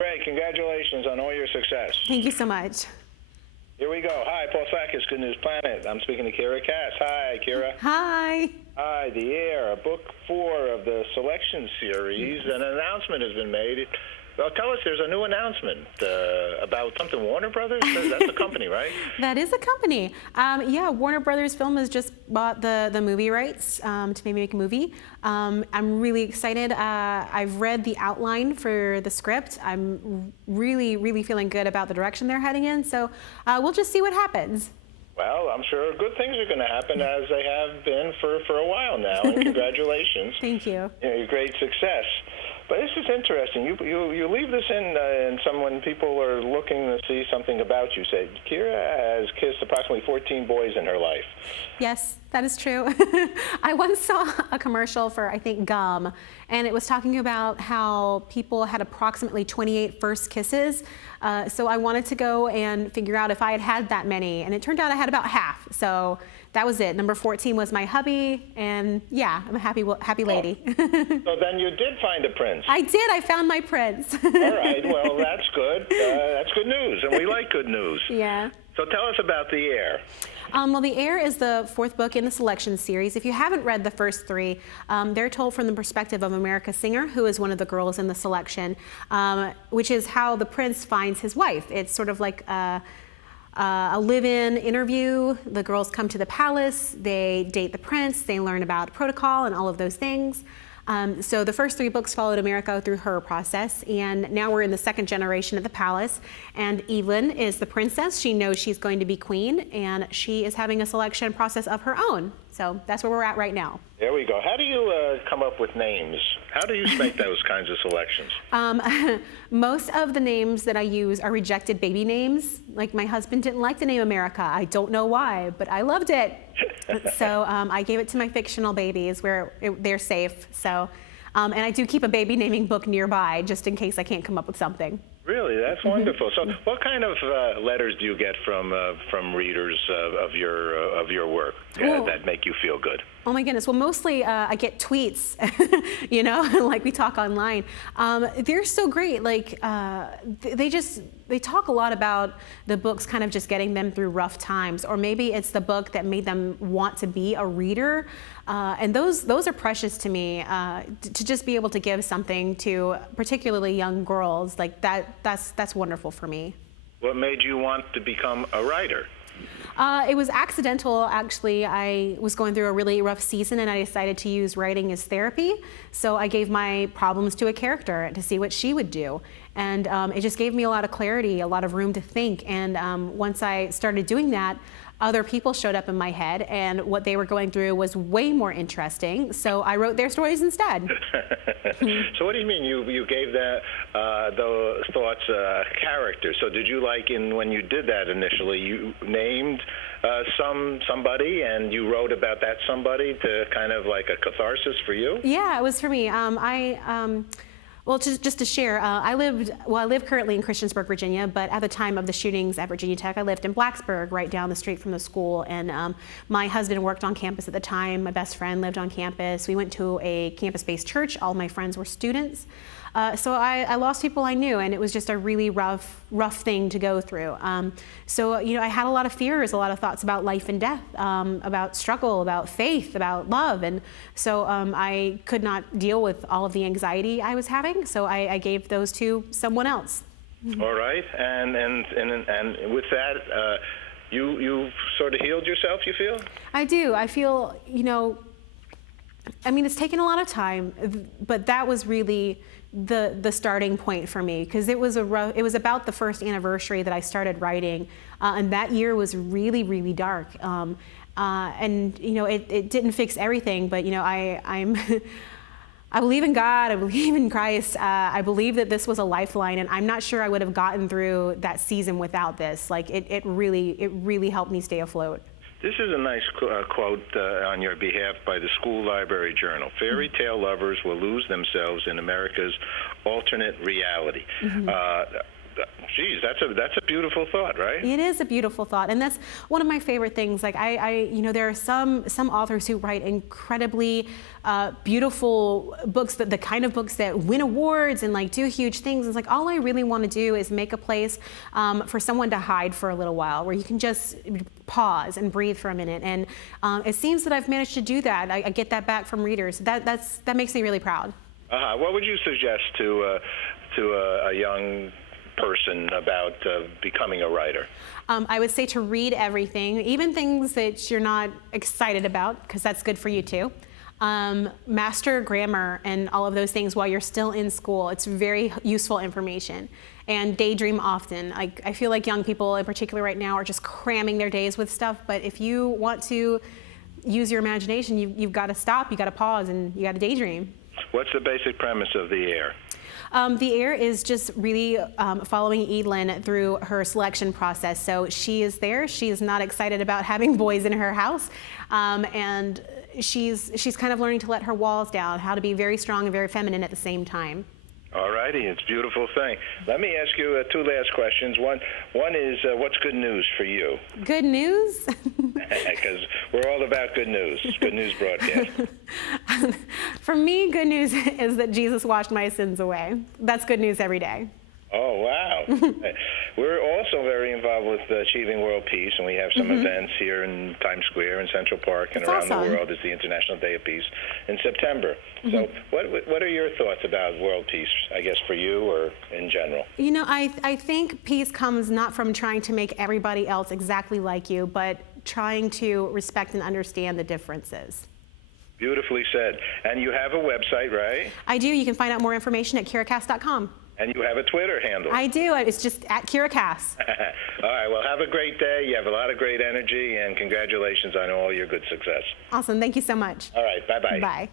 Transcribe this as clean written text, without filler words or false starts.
Great, congratulations on all your success. Thank you so much. Here we go. Hi, Paul Sackis, Good News Planet. I'm speaking to Kiera Cass. Hi, Kiera. Hi. Hi, The Air, book 4 of the selection series. An announcement has been made. Well, tell us, there's a new announcement about something Warner Brothers? That's a company, right? That is a company. Yeah, Warner Brothers Film has just bought the movie rights to maybe make a movie. I'm really excited. I've read the outline for the script. I'm really feeling good about the direction they're heading in. So we'll just see what happens. Well, I'm sure good things are going to happen, as they have been for a while now. And congratulations. Thank you. Your great success. But this is interesting. You leave this in some when people are looking to see something about you. Say, Kiera has kissed approximately 14 boys in her life. Yes, that is true. I once saw a commercial for, I think, gum, and it was talking about how people had approximately 28 first kisses. So I wanted to go and figure out if I had that many, and it turned out I had about half. So that was it. Number 14 was my hubby, and yeah, I'm a happy lady. So then you did find a prince. I did. I found my prince. All right. Well, that's good. That's good news, and we like good news. Yeah. So tell us about The Air. Well, The Air is the 4th book in the selection series. If you haven't read the first 3, they're told from the perspective of America Singer, who is one of the girls in the selection, which is how the prince finds his wife. It's sort of like a live-in interview. The girls come to the palace, they date the prince, they learn about protocol and all of those things. So the first 3 books followed America through her process, and now we're in the 2nd generation at the palace, and Evelyn is the princess. She knows she's going to be queen, and she is having a selection process of her own. So that's where we're at right now. There we go. How do you come up with names? How do you make those kinds of selections? Most of the names that I use are rejected baby names. Like, my husband didn't like the name America. I don't know why, but I loved it. So I gave it to my fictional babies where they're safe. So, and I do keep a baby naming book nearby just in case I can't come up with something. Really, that's wonderful. So, what kind of letters do you get from readers of your work that make you feel good? Oh my goodness. Well, mostly I get tweets, you know, like we talk online. They're so great. Like they talk a lot about the books kind of just getting them through rough times, or maybe it's the book that made them want to be a reader. And those are precious to me, to just be able to give something to particularly young girls like that. That's wonderful for me. What made you want to become a writer? It was accidental, actually. I was going through a really rough season, and I decided to use writing as therapy. So I gave my problems to a character to see what she would do. And it just gave me a lot of clarity, a lot of room to think. And once I started doing that, other people showed up in my head, and what they were going through was way more interesting. So I wrote their stories instead. So what do you mean you gave those thoughts character? So did you, like, when you did that initially, you named somebody and you wrote about that somebody to kind of like a catharsis for you? Yeah, it was for me. Well, just to share, I live currently in Christiansburg, Virginia, but at the time of the shootings at Virginia Tech, I lived in Blacksburg, right down the street from the school, and my husband worked on campus at the time. My best friend lived on campus. We went to a campus-based church. All my friends were students. So I lost people I knew, and it was just a really rough thing to go through. So, you know, I had a lot of fears, a lot of thoughts about life and death, about struggle, about faith, about love. And so I could not deal with all of the anxiety I was having. So I gave those to someone else. All right. And with that, you sort of healed yourself, you feel? I do. I feel, you know, I mean, it's taken a lot of time, but that was really the starting point for me, because it was about the first anniversary that I started writing, and that year was really dark. And you know, it didn't fix everything, but you know, I believe in God, I believe in Christ, I believe that this was a lifeline, and I'm not sure I would have gotten through that season without this. Like, it really helped me stay afloat. This is a nice quote on your behalf by the School Library Journal. Fairy tale lovers will lose themselves in America's alternate reality. Geez, that's a beautiful thought, right? It is a beautiful thought, and that's one of my favorite things. Like there are some authors who write incredibly beautiful books, that the kind of books that win awards and like do huge things. It's like all I really want to do is make a place for someone to hide for a little while, where you can just pause and breathe for a minute. And it seems that I've managed to do that. I get that back from readers. That makes me really proud. What would you suggest to a young person about becoming a writer? I would say to read everything, even things that you're not excited about, because that's good for you too. Master grammar and all of those things while you're still in school. It's very useful information. And daydream often. I feel like young people in particular right now are just cramming their days with stuff, but if you want to use your imagination, you've got to stop, you got to pause, and you got to daydream. What's the basic premise of The Heir? The Heir is just really following Edelyn through her selection process. So she is there. She is not excited about having boys in her house, and she's kind of learning to let her walls down, how to be very strong and very feminine at the same time. All righty, it's a beautiful thing. Let me ask you two last questions. One is, what's good news for you? Good news? Because we're all about good news. Good news broadcast. For me, good news is that Jesus washed my sins away. That's good news every day. Oh, wow. We're also very involved with achieving world peace, and we have some events here in Times Square and Central Park and around the world. It's the International Day of Peace in September. So what are your thoughts about world peace, I guess, for you or in general? You know, I think peace comes not from trying to make everybody else exactly like you, but trying to respect and understand the differences. Beautifully said. And you have a website, right? I do. You can find out more information at kieracass.com. And you have a Twitter handle. I do. It's just at Kiera Cass. All right. Well, have a great day. You have a lot of great energy, and congratulations on all your good success. Awesome. Thank you so much. All right. Bye-bye. Bye.